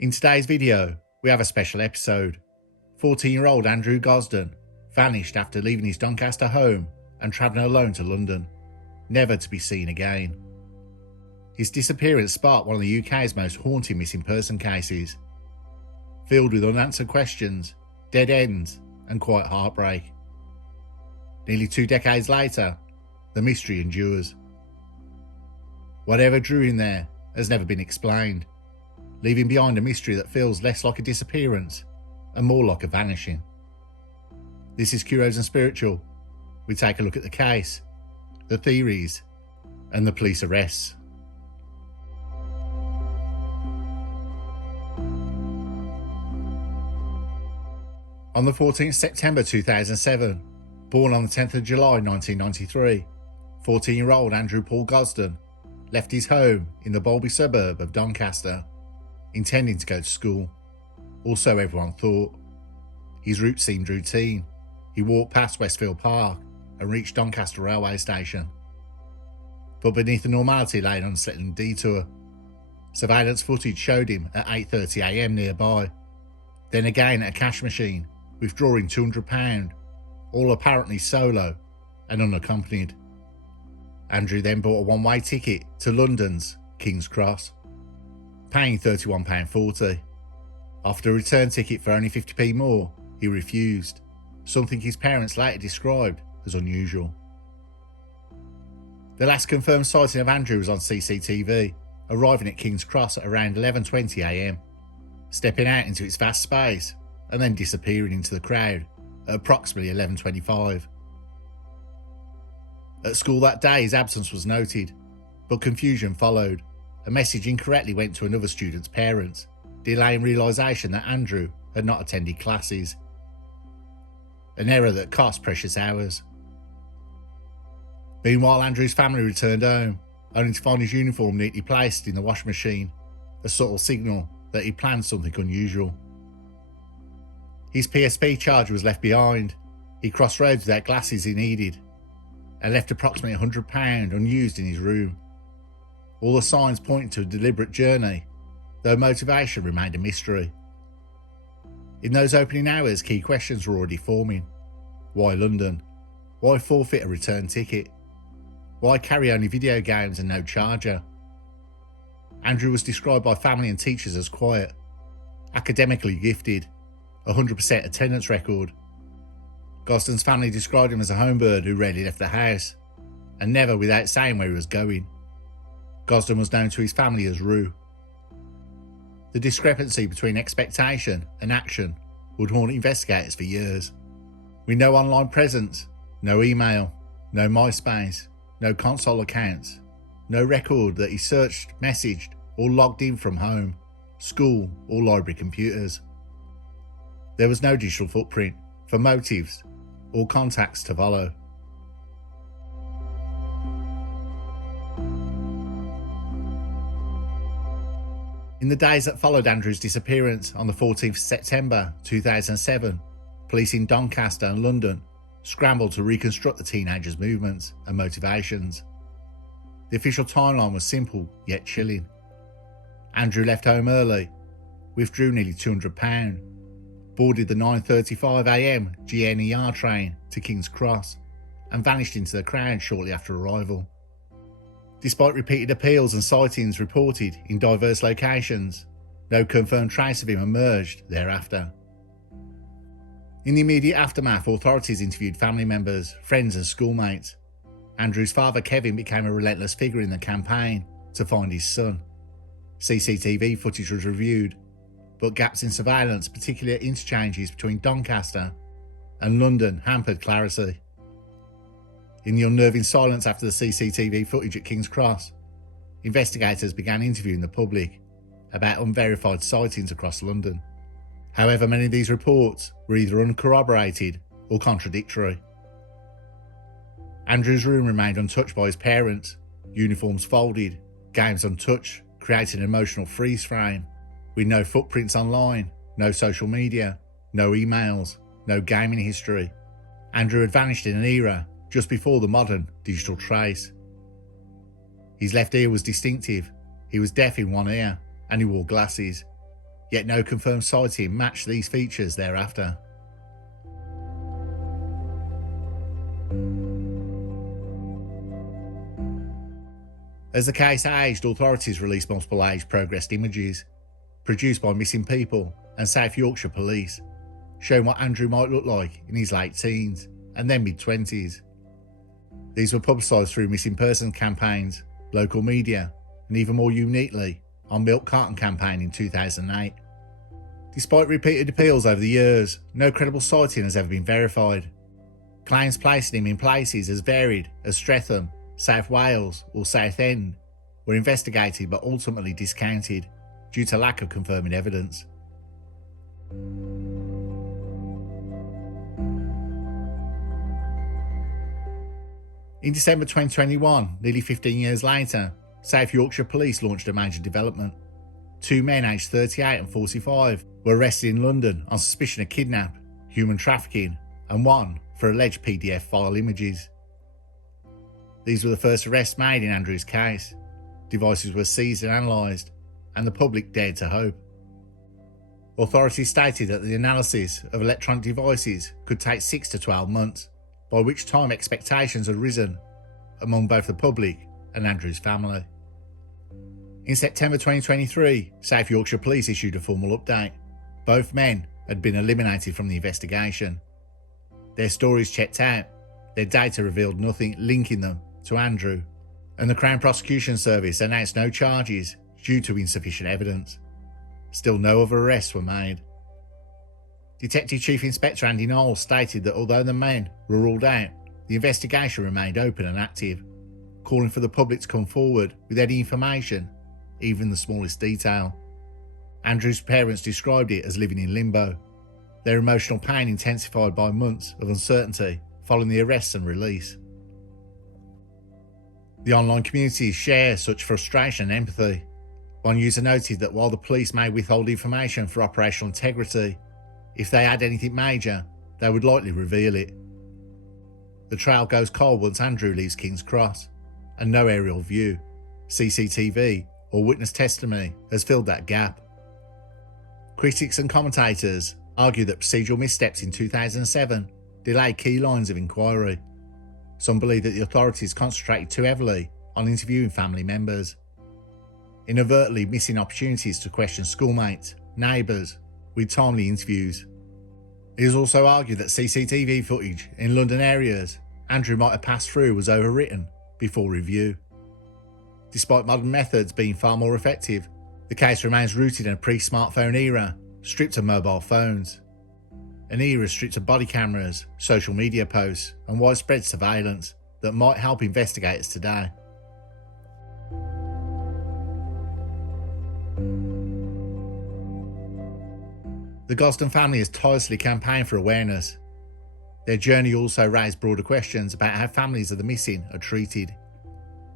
In today's video, we have a special episode. 14-year-old Andrew Gosden vanished after leaving his Doncaster home and travelling alone to London, never to be seen again. His disappearance sparked one of the UK's most haunting missing person cases, filled with unanswered questions, dead ends and quiet heartbreak. Nearly 2 decades later, the mystery endures. Whatever drew him there has never been explained, leaving behind a mystery that feels less like a disappearance and more like a vanishing. This is Curios&Spiritual. We take a look at the case, the theories, and the police arrests. On the 14th September 2007, born on the 10th of July 1993, 14-year-old Andrew Paul Gosden left his home in the Bolby suburb of Doncaster, intending to go to school, or so everyone thought. His route seemed routine. He walked past Westfield Park and reached Doncaster railway station. But beneath the normality lay an unsettling detour. Surveillance footage showed him at 8:30 AM nearby, then again at a cash machine, withdrawing £200, all apparently solo and unaccompanied. Andrew then bought a one-way ticket to London's King's Cross, paying £31.40. After a return ticket for only 50p more, he refused, something his parents later described as unusual. The last confirmed sighting of Andrew was on CCTV, arriving at King's Cross at around 11:20 AM, stepping out into its vast space and then disappearing into the crowd at approximately 11:25. At school that day his absence was noted, but confusion followed. A message incorrectly went to another student's parents, delaying realisation that Andrew had not attended classes. An error that cost precious hours. Meanwhile, Andrew's family returned home, only to find his uniform neatly placed in the washing machine, a subtle signal that he planned something unusual. His PSP charger was left behind. He crossed roads without glasses he needed, and left approximately £100 unused in his room. All the signs point to a deliberate journey, though motivation remained a mystery. In those opening hours, key questions were already forming. Why London? Why forfeit a return ticket? Why carry only video games and no charger? Andrew was described by family and teachers as quiet, academically gifted, 100% attendance record. Gosden's family described him as a homebird who rarely left the house, and never without saying where he was going. Gosden was known to his family as Roo. The discrepancy between expectation and action would haunt investigators for years. With no online presence, no email, no MySpace, no console accounts, no record that he searched, messaged, or logged in from home, school, or library computers. There was no digital footprint for motives or contacts to follow. In the days that followed Andrew's disappearance on the 14th September 2007, police in Doncaster and London scrambled to reconstruct the teenager's movements and motivations. The official timeline was simple yet chilling. Andrew left home early, withdrew nearly £200, boarded the 9:35 AM GNER train to King's Cross, and vanished into the crowd shortly after arrival. Despite repeated appeals and sightings reported in diverse locations, no confirmed trace of him emerged thereafter. In the immediate aftermath, authorities interviewed family members, friends and schoolmates. Andrew's father Kevin became a relentless figure in the campaign to find his son. CCTV footage was reviewed, but gaps in surveillance, particularly interchanges between Doncaster and London, hampered clarity. In the unnerving silence after the CCTV footage at King's Cross, investigators began interviewing the public about unverified sightings across London. However, many of these reports were either uncorroborated or contradictory. Andrew's room remained untouched by his parents, uniforms folded, games untouched, creating an emotional freeze frame, with no footprints online, no social media, no emails, no gaming history. Andrew had vanished in an era just before the modern digital trace. His left ear was distinctive, he was deaf in one ear, and he wore glasses. yet no confirmed sighting matched these features thereafter. As the case aged, authorities released multiple age-progressed images, produced by Missing People and South Yorkshire Police, showing what Andrew might look like in his late teens and then mid-20s. These were publicised through missing persons campaigns, local media, and even more uniquely, on Milk Carton campaign in 2008. Despite repeated appeals over the years, no credible sighting has ever been verified. Claims placing him in places as varied as Streatham, South Wales or Southend were investigated but ultimately discounted due to lack of confirming evidence. In December 2021, nearly 15 years later, South Yorkshire Police launched a major development. 2 men aged 38 and 45 were arrested in London on suspicion of kidnap, human trafficking, and one for alleged PDF file images. These were the first arrests made in Andrew's case. Devices were seized and analysed, and the public dared to hope. Authorities stated that the analysis of electronic devices could take 6 to 12 months, by which time expectations had risen among both the public and Andrew's family. In September 2023, South Yorkshire Police issued a formal update. Both men had been eliminated from the investigation. Their stories checked out, their data revealed nothing linking them to Andrew, and the Crown Prosecution Service announced no charges due to insufficient evidence. Still no other arrests were made. Detective Chief Inspector Andy Knowles stated that although the men were ruled out, the investigation remained open and active, calling for the public to come forward with any information, even the smallest detail. Andrew's parents described it as living in limbo, their emotional pain intensified by months of uncertainty following the arrests and release. The online community shares such frustration and empathy. One user noted that while the police may withhold information for operational integrity, if they had anything major, they would likely reveal it. The trail goes cold once Andrew leaves King's Cross, and no aerial view, CCTV, or witness testimony has filled that gap. Critics and commentators argue that procedural missteps in 2007 delayed key lines of inquiry. Some believe that the authorities concentrated too heavily on interviewing family members, inadvertently missing opportunities to question schoolmates, neighbours, with timely interviews. It is also argued that CCTV footage in London areas Andrew might have passed through was overwritten before review. Despite modern methods being far more effective, the case remains rooted in a pre-smartphone era, stripped of mobile phones. An era stripped of body cameras, social media posts, and widespread surveillance that might help investigators today. The Gosden family has tirelessly campaigned for awareness. Their journey also raised broader questions about how families of the missing are treated,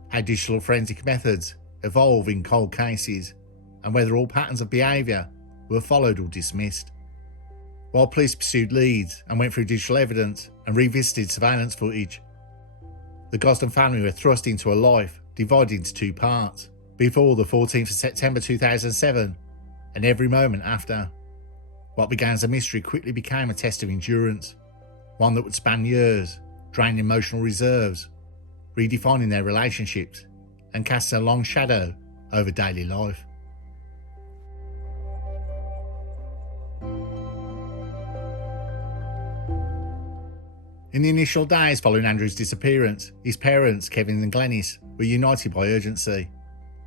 how digital forensic methods evolve in cold cases, and whether all patterns of behaviour were followed or dismissed. While police pursued leads and went through digital evidence and revisited surveillance footage, the Gosden family were thrust into a life divided into 2 parts, before the 14th of September 2007 and every moment after. What began as a mystery quickly became a test of endurance, one that would span years, drain emotional reserves, redefining their relationships and casting a long shadow over daily life. In the initial days following Andrew's disappearance, his parents, Kevin and Glenys, were united by urgency.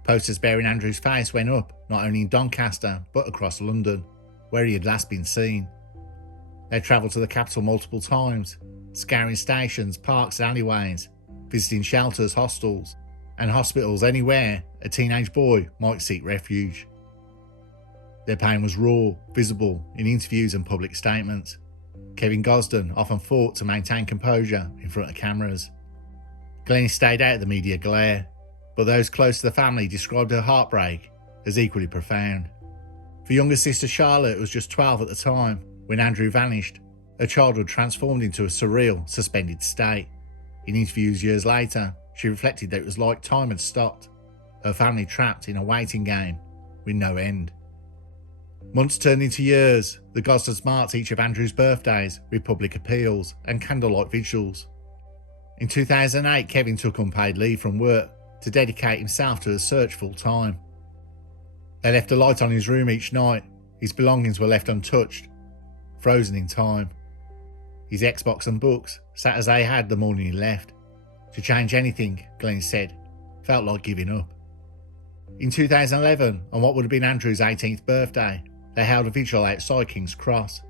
Posters bearing Andrew's face went up not only in Doncaster but across London, where he had last been seen. They travelled to the capital multiple times, scouring stations, parks and alleyways, visiting shelters, hostels and hospitals anywhere a teenage boy might seek refuge. Their pain was raw, visible in interviews and public statements. Kevin Gosden often fought to maintain composure in front of cameras. Glenny stayed out of the media glare, but those close to the family described her heartbreak as equally profound. For younger sister Charlotte, who was just 12 at the time when Andrew vanished, her childhood transformed into a surreal, suspended state. In interviews years later, she reflected that it was like time had stopped, her family trapped in a waiting game with no end. Months turned into years. The Gosdens marked each of Andrew's birthdays with public appeals and candlelight vigils. In 2008, Kevin took unpaid leave from work to dedicate himself to the search full time. They left a light on his room each night. His belongings were left untouched, frozen in time. His Xbox and books sat as they had the morning he left. To change anything, Glenn said, felt like giving up. In 2011, on what would have been Andrew's 18th birthday, they held a vigil outside King's Cross.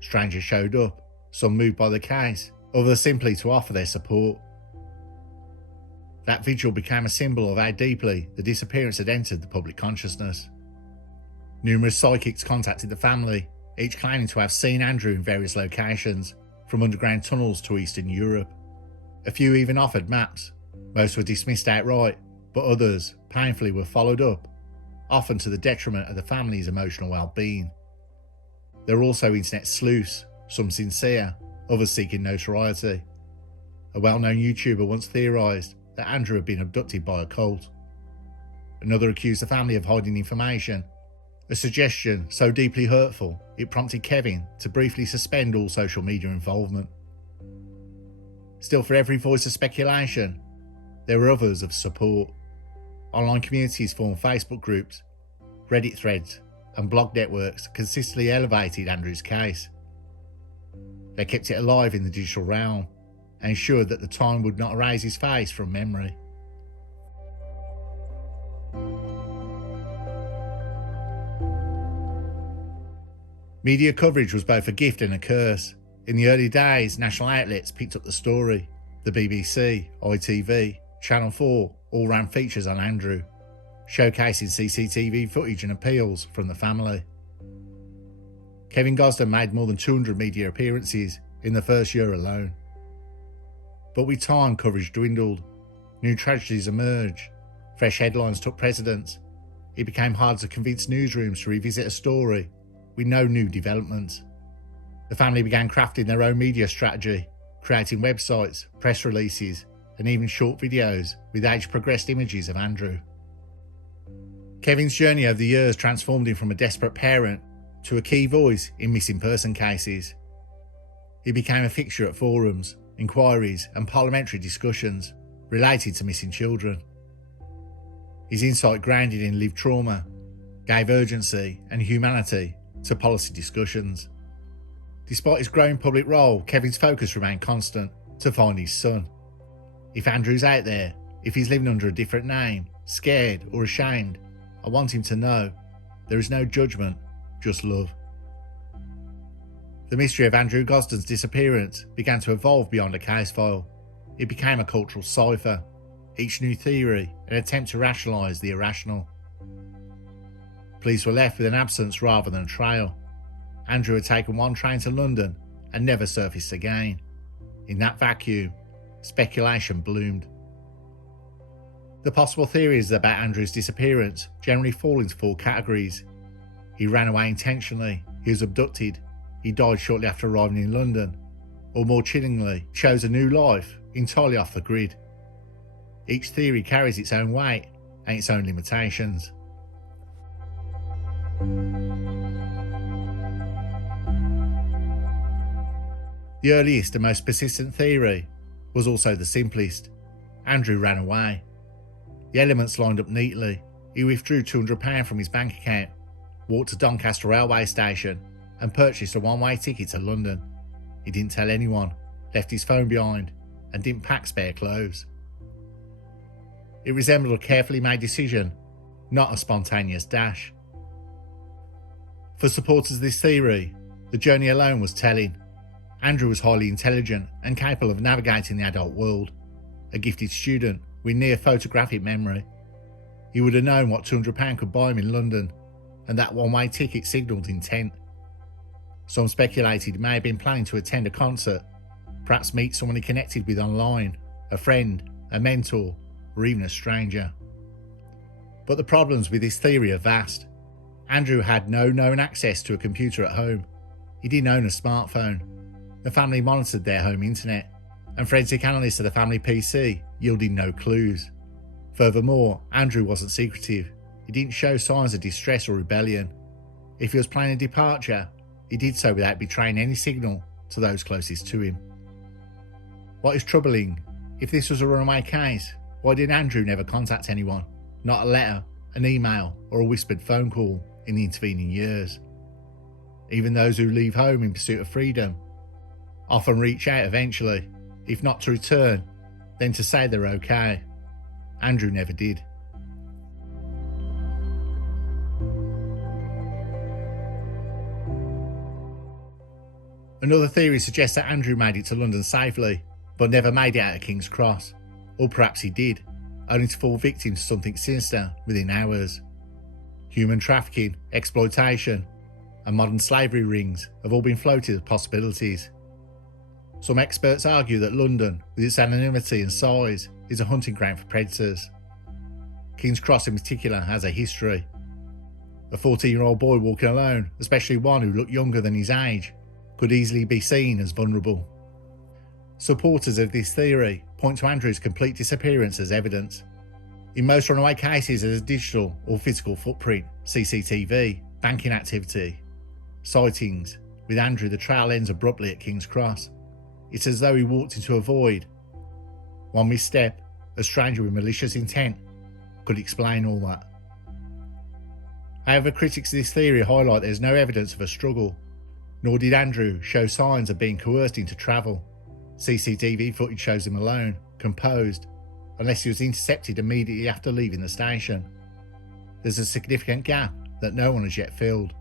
Strangers showed up, some moved by the case, others simply to offer their support. That vigil became a symbol of how deeply the disappearance had entered the public consciousness. Numerous psychics contacted the family, each claiming to have seen Andrew in various locations, from underground tunnels to Eastern Europe. A few even offered maps. Most were dismissed outright, but others, painfully, were followed up, often to the detriment of the family's emotional well-being. There were also internet sleuths, some sincere, others seeking notoriety. A well-known YouTuber once theorised that Andrew had been abducted by a cult. Another accused the family of hiding information, a suggestion so deeply hurtful it prompted Kevin to briefly suspend all social media involvement. Still, for every voice of speculation, there were others of support. Online communities formed Facebook groups, Reddit threads, and blog networks consistently elevated Andrew's case. They kept it alive in the digital realm and ensured that the time would not erase his face from memory. Media coverage was both a gift and a curse. In the early days, national outlets picked up the story. The BBC, ITV, Channel 4 all ran features on Andrew, showcasing CCTV footage and appeals from the family. Kevin Gosden made more than 200 media appearances in the first year alone. But with time, coverage dwindled. New tragedies emerged. Fresh headlines took precedence. It became hard to convince newsrooms to revisit a story with no new developments. The family began crafting their own media strategy, creating websites, press releases, and even short videos with age-progressed images of Andrew. Kevin's journey over the years transformed him from a desperate parent to a key voice in missing person cases. He became a fixture at forums, inquiries, and parliamentary discussions related to missing children. His insight, grounded in lived trauma, gave urgency and humanity to policy discussions. Despite his growing public role, Kevin's focus remained constant: to find his son. If Andrew's out there, if he's living under a different name, scared or ashamed, I want him to know there is no judgment, just love. The mystery of Andrew Gosden's disappearance began to evolve beyond a case file. It became a cultural cipher, each new theory an attempt to rationalise the irrational. Police were left with an absence rather than a trail. Andrew had taken one train to London and never surfaced again. In that vacuum, speculation bloomed. The possible theories about Andrew's disappearance generally fall into four categories. He ran away intentionally, he was abducted, he died shortly after arriving in London, or more chillingly, chose a new life entirely off the grid. Each theory carries its own weight and its own limitations. The earliest and most persistent theory was also the simplest. Andrew ran away. The elements lined up neatly. He withdrew £200 from his bank account, walked to Doncaster railway station and purchased a one-way ticket to London. He didn't tell anyone, left his phone behind and didn't pack spare clothes. It resembled a carefully made decision, not a spontaneous dash. For supporters of this theory, the journey alone was telling. Andrew was highly intelligent and capable of navigating the adult world, a gifted student with near photographic memory. He would have known what £200 could buy him in London, and that one-way ticket signalled intent. Some speculated he may have been planning to attend a concert, perhaps meet someone he connected with online, a friend, a mentor, or even a stranger. But the problems with this theory are vast. Andrew had no known access to a computer at home. He didn't own a smartphone. The family monitored their home internet, and forensic analysts of the family PC yielded no clues. Furthermore, Andrew wasn't secretive. He didn't show signs of distress or rebellion. If he was planning a departure, he did so without betraying any signal to those closest to him. What is troubling, if this was a runaway case, why did Andrew never contact anyone? Not a letter, an email, or a whispered phone call in the intervening years. Even those who leave home in pursuit of freedom often reach out eventually, if not to return, then to say they're okay. Andrew never did. Another theory suggests that Andrew made it to London safely, but never made it out of King's Cross. Or perhaps he did, only to fall victim to something sinister within hours. Human trafficking, exploitation, and modern slavery rings have all been floated as possibilities. Some experts argue that London, with its anonymity and size, is a hunting ground for predators. King's Cross in particular has a history. A 14-year-old boy walking alone, especially one who looked younger than his age, could easily be seen as vulnerable. Supporters of this theory point to Andrew's complete disappearance as evidence. In most runaway cases, there's a digital or physical footprint, CCTV, banking activity, sightings. With Andrew, the trail ends abruptly at King's Cross. It's as though he walked into a void. One misstep, a stranger with malicious intent, could explain all that. However, critics of this theory highlight there's no evidence of a struggle, nor did Andrew show signs of being coerced into travel. CCTV footage shows him alone, composed, unless he was intercepted immediately after leaving the station. There's a significant gap that no one has yet filled.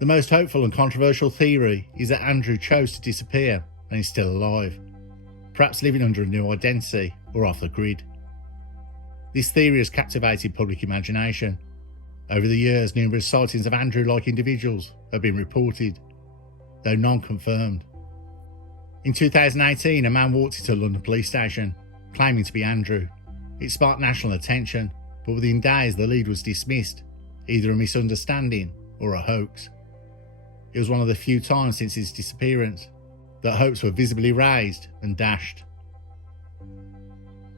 The most hopeful and controversial theory is that Andrew chose to disappear and is still alive, perhaps living under a new identity or off the grid. This theory has captivated public imagination. Over the years, numerous sightings of Andrew-like individuals have been reported, though none confirmed. In 2018, a man walked into a London police station, claiming to be Andrew. It sparked national attention, but within days the lead was dismissed, either a misunderstanding or a hoax. It was one of the few times since his disappearance that hopes were visibly raised and dashed.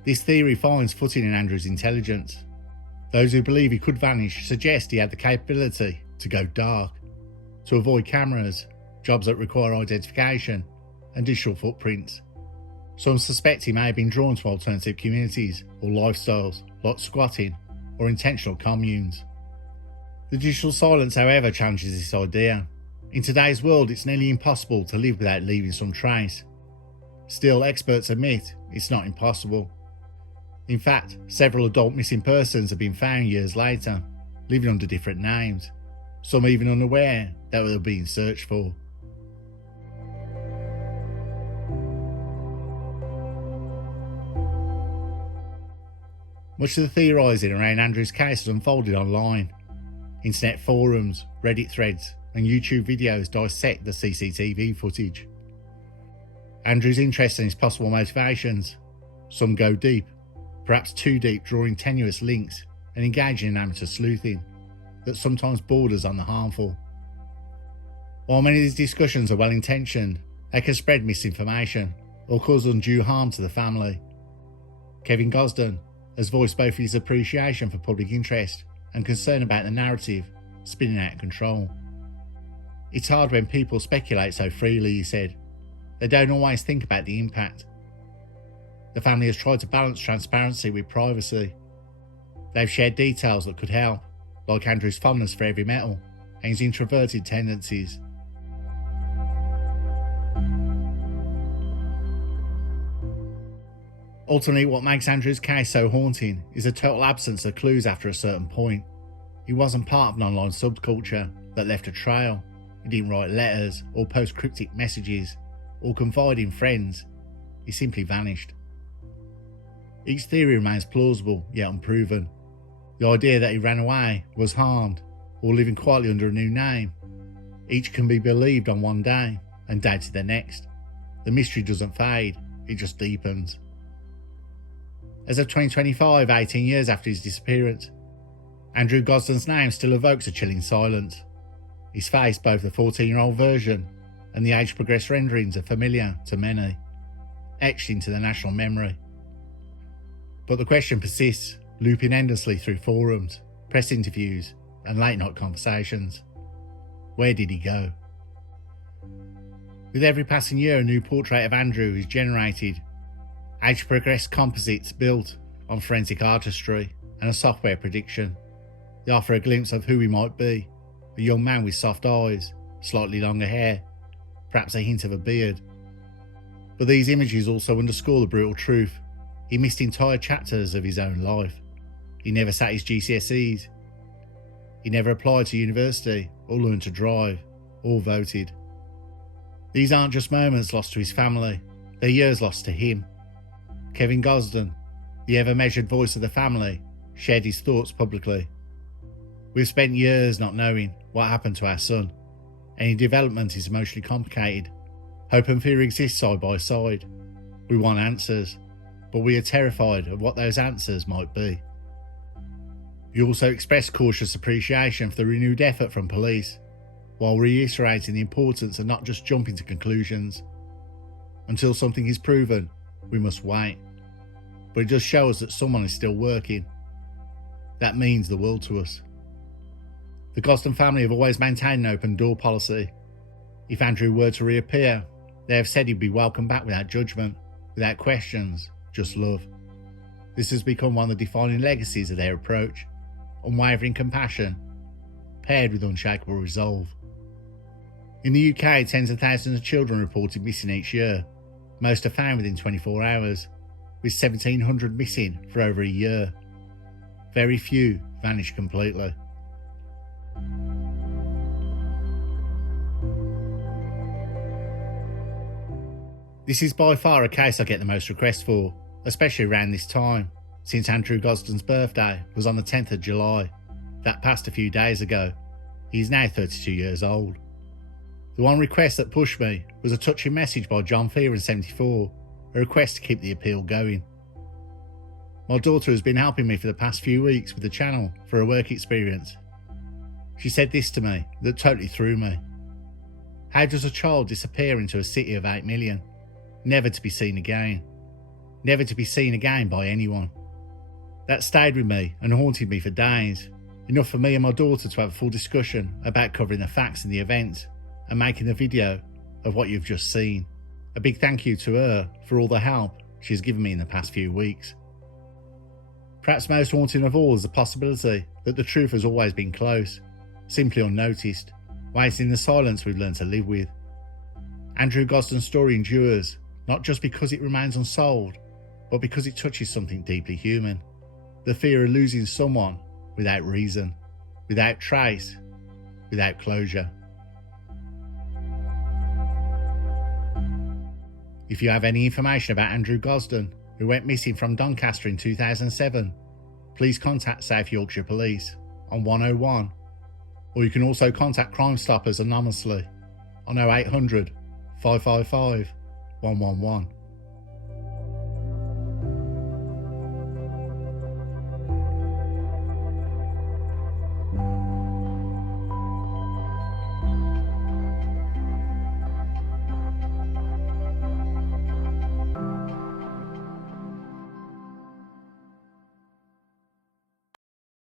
This theory finds footing in Andrew's intelligence. Those who believe he could vanish suggest he had the capability to go dark, to avoid cameras, jobs that require identification, and digital footprints. Some suspect he may have been drawn to alternative communities or lifestyles like squatting or intentional communes. The digital silence, however, challenges this idea. In today's world, it's nearly impossible to live without leaving some trace. Still, experts admit it's not impossible. In fact, several adult missing persons have been found years later, living under different names, some even unaware that they were being searched for. Much of the theorising around Andrew's case has unfolded online. Internet forums, Reddit threads, and YouTube videos dissect the CCTV footage. Andrew's interest and his possible motivations. Some go deep, perhaps too deep, drawing tenuous links and engaging in amateur sleuthing that sometimes borders on the harmful. While many of these discussions are well-intentioned, they can spread misinformation or cause undue harm to the family. Kevin Gosden has voiced both his appreciation for public interest and concern about the narrative spinning out of control. It's hard when people speculate so freely, he said. They don't always think about the impact. The family has tried to balance transparency with privacy. They've shared details that could help, like Andrew's fondness for heavy metal and his introverted tendencies. Ultimately, what makes Andrew's case so haunting is a total absence of clues after a certain point. He wasn't part of an online subculture that left a trail. He didn't write letters or post cryptic messages or confide in friends. He simply vanished. Each theory remains plausible yet unproven. The idea that he ran away, was harmed, or living quietly under a new name. Each can be believed on one day and doubted the next. The mystery doesn't fade, it just deepens. As of 2025, 18 years after his disappearance, Andrew Gosden's name still evokes a chilling silence. His face, both the 14-year-old version and the age-progressed renderings, are familiar to many, etched into the national memory. But the question persists, looping endlessly through forums, press interviews, and late-night conversations. Where did he go? With every passing year, a new portrait of Andrew is generated. Age-progressed composites built on forensic artistry and a software prediction. They offer a glimpse of who he might be, a young man with soft eyes, slightly longer hair, perhaps a hint of a beard. But these images also underscore the brutal truth. He missed entire chapters of his own life. He never sat his GCSEs. He never applied to university or learned to drive or voted. These aren't just moments lost to his family, they're years lost to him. Kevin Gosden, the ever-measured voice of the family, shared his thoughts publicly. We've spent years not knowing what happened to our son. Any development is emotionally complicated. Hope and fear exist side by side. We want answers, but we are terrified of what those answers might be. He also expressed cautious appreciation for the renewed effort from police, while reiterating the importance of not just jumping to conclusions. Until something is proven, we must wait. But it does show us that someone is still working. That means the world to us. The Gosden family have always maintained an open door policy. If Andrew were to reappear, they have said he'd be welcomed back without judgment, without questions, just love. This has become one of the defining legacies of their approach. Unwavering compassion, paired with unshakable resolve. In the UK, tens of thousands of children reported missing each year. Most are found within 24 hours, with 1,700 missing for over a year. Very few vanish completely. This is by far a case I get the most requests for, especially around this time, since Andrew Gosden's birthday was on the 10th of July. That passed a few days ago. He is now 32 years old. The one request that pushed me was a touching message by John Fearon 74, a request to keep the appeal going. My daughter has been helping me for the past few weeks with the channel for her work experience. She said this to me that totally threw me. How does a child disappear into a city of 8 million, never to be seen again? Never to be seen again by anyone. That stayed with me and haunted me for days, enough for me and my daughter to have a full discussion about covering the facts and the events and making a video of what you've just seen. A big thank you to her for all the help she has given me in the past few weeks. Perhaps most haunting of all is the possibility that the truth has always been close, simply unnoticed, waiting in the silence we've learned to live with. Andrew Gosden's story endures, not just because it remains unsolved, but because it touches something deeply human. The fear of losing someone without reason, without trace, without closure. If you have any information about Andrew Gosden, who went missing from Doncaster in 2007, please contact South Yorkshire Police on 101, or you can also contact Crime Stoppers anonymously on 0800 555 111.